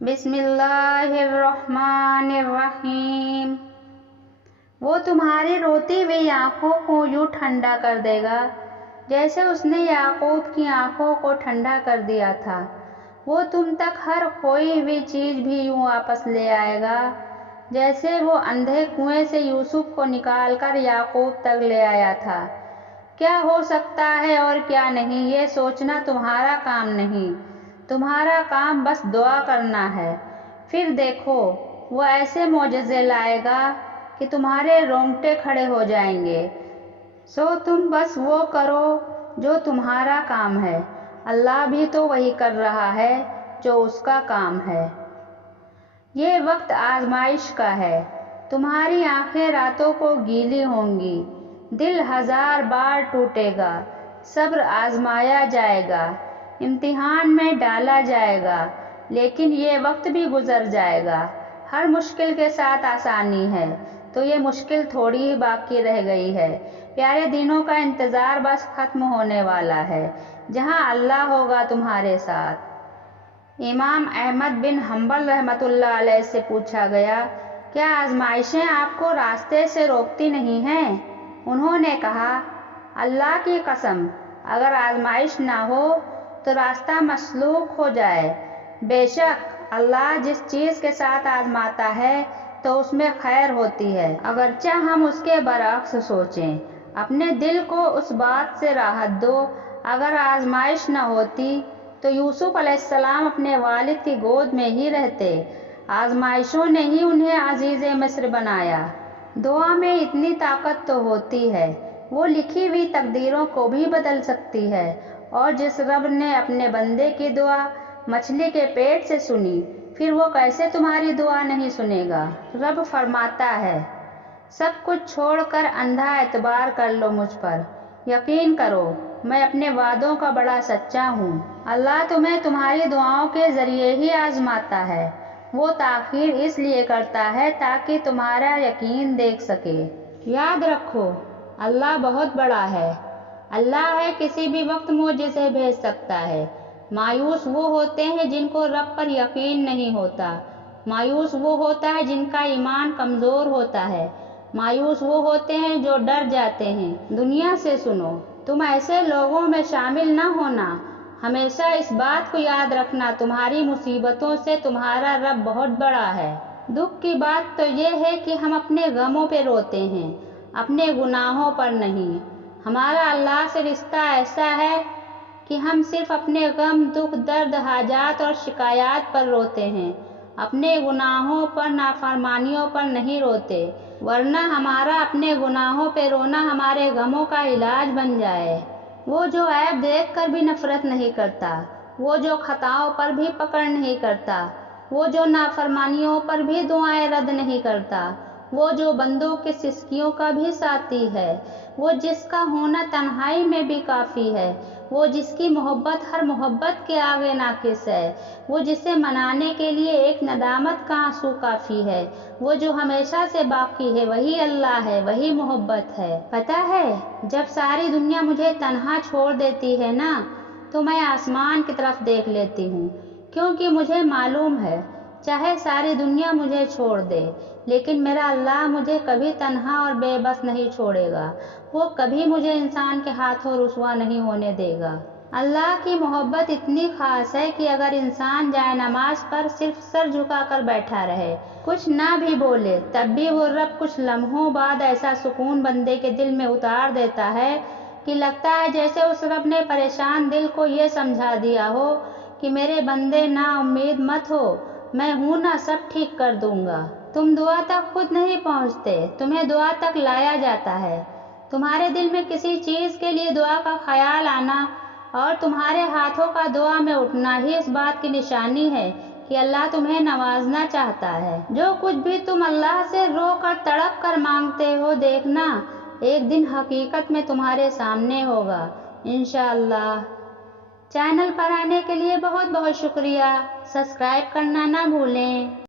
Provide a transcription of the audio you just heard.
بسم اللہ الرحمن الرحیم۔ وہ تمہاری روتی ہوئی آنکھوں کو یوں ٹھنڈا کر دے گا جیسے اس نے یعقوب کی آنکھوں کو ٹھنڈا کر دیا تھا۔ وہ تم تک ہر کھوئی ہوئی چیز بھی یوں واپس لے آئے گا جیسے وہ اندھے کنویں سے یوسف کو نکال کر یعقوب تک لے آیا تھا۔ کیا ہو سکتا ہے اور کیا نہیں، یہ سوچنا تمہارا کام نہیں، تمہارا کام بس دعا کرنا ہے۔ پھر دیکھو وہ ایسے معجزے لائے گا کہ تمہارے رونگٹے کھڑے ہو جائیں گے۔ سو تم بس وہ کرو جو تمہارا کام ہے، اللہ بھی تو وہی کر رہا ہے جو اس کا کام ہے۔ یہ وقت آزمائش کا ہے، تمہاری آنکھیں راتوں کو گیلی ہوں گی، دل ہزار بار ٹوٹے گا، صبر آزمایا جائے گا، امتحان میں ڈالا جائے گا، لیکن یہ وقت بھی گزر جائے گا۔ ہر مشکل کے ساتھ آسانی ہے، تو یہ مشکل تھوڑی ہی باقی رہ گئی ہے۔ پیارے دنوں کا انتظار بس ختم ہونے والا ہے، جہاں اللہ ہوگا تمہارے ساتھ۔ امام احمد بن حنبل رحمۃ اللہ علیہ سے پوچھا گیا، کیا آزمائشیں آپ کو راستے سے روکتی نہیں ہیں؟ انہوں نے کہا، اللہ کی قسم، اگر آزمائش نہ ہو تو راستہ مسلوک ہو جائے۔ بے شک اللہ جس چیز کے ساتھ آزماتا ہے تو اس میں خیر ہوتی ہے، اگرچہ ہم اس کے برعکس سوچیں۔ اپنے دل کو اس بات سے راحت دو، اگر آزمائش نہ ہوتی تو یوسف علیہ السلام اپنے والد کی گود میں ہی رہتے، آزمائشوں نے ہی انہیں عزیز مصر بنایا۔ دعا میں اتنی طاقت تو ہوتی ہے، وہ لکھی ہوئی تقدیروں کو بھی بدل سکتی ہے، اور جس رب نے اپنے بندے کی دعا مچھلی کے پیٹ سے سنی، پھر وہ کیسے تمہاری دعا نہیں سنے گا؟ رب فرماتا ہے، سب کچھ چھوڑ کر اندھا اعتبار کر لو مجھ پر، یقین کرو میں اپنے وعدوں کا بڑا سچا ہوں۔ اللہ تمہیں تمہاری دعاؤں کے ذریعے ہی آزماتا ہے، وہ تاخیر اس لیے کرتا ہے تاکہ تمہارا یقین دیکھ سکے۔ یاد رکھو اللہ بہت بڑا ہے، اللہ ہے کسی بھی وقت معجزے بھیج سکتا ہے۔ مایوس وہ ہوتے ہیں جن کو رب پر یقین نہیں ہوتا، مایوس وہ ہوتا ہے جن کا ایمان کمزور ہوتا ہے، مایوس وہ ہوتے ہیں جو ڈر جاتے ہیں۔ دنیا سے سنو، تم ایسے لوگوں میں شامل نہ ہونا، ہمیشہ اس بات کو یاد رکھنا تمہاری مصیبتوں سے تمہارا رب بہت بڑا ہے۔ دکھ کی بات تو یہ ہے کہ ہم اپنے غموں پہ روتے ہیں، اپنے گناہوں پر نہیں۔ ہمارا اللہ سے رشتہ ایسا ہے کہ ہم صرف اپنے غم، دکھ، درد، حاجات اور شکایات پر روتے ہیں، اپنے گناہوں پر، نافرمانیوں پر نہیں روتے، ورنہ ہمارا اپنے گناہوں پہ رونا ہمارے غموں کا علاج بن جائے۔ وہ جو عیب دیکھ کر بھی نفرت نہیں کرتا، وہ جو خطاؤں پر بھی پکڑ نہیں کرتا، وہ جو نافرمانیوں پر بھی دعائیں رد نہیں کرتا، وہ جو بندوں کی سسکیوں کا بھی ساتھی ہے، وہ جس کا ہونا تنہائی میں بھی کافی ہے، وہ جس کی محبت ہر محبت کے آگے ناقص ہے، وہ جسے منانے کے لیے ایک ندامت کا آنسو کافی ہے، وہ جو ہمیشہ سے باقی ہے، وہی اللہ ہے، وہی محبت ہے۔ پتہ ہے جب ساری دنیا مجھے تنہا چھوڑ دیتی ہے نا، تو میں آسمان کی طرف دیکھ لیتی ہوں، کیونکہ مجھے معلوم ہے چاہے ساری دنیا مجھے چھوڑ دے لیکن میرا اللہ مجھے کبھی تنہا اور بے بس نہیں چھوڑے گا، وہ کبھی مجھے انسان کے ہاتھوں رسوا نہیں ہونے دے گا۔ اللہ کی محبت اتنی خاص ہے کہ اگر انسان جائے نماز پر صرف سر جھکا کر بیٹھا رہے، کچھ نہ بھی بولے، تب بھی وہ رب کچھ لمحوں بعد ایسا سکون بندے کے دل میں اتار دیتا ہے کہ لگتا ہے جیسے اس رب نے پریشان دل کو یہ سمجھا دیا ہو کہ میرے بندے نا امید مت ہو، میں ہوں نا، سب ٹھیک کر دوں گا۔ تم دعا تک خود نہیں پہنچتے، تمہیں دعا تک لایا جاتا ہے۔ تمہارے دل میں کسی چیز کے لیے دعا کا خیال آنا اور تمہارے ہاتھوں کا دعا میں اٹھنا ہی اس بات کی نشانی ہے کہ اللہ تمہیں نوازنا چاہتا ہے۔ جو کچھ بھی تم اللہ سے رو کر تڑپ کر مانگتے ہو، دیکھنا ایک دن حقیقت میں تمہارے سامنے ہوگا انشاءاللہ۔ چینل پر آنے کے لیے بہت بہت شکریہ، سبسکرائب کرنا نہ بھولیں۔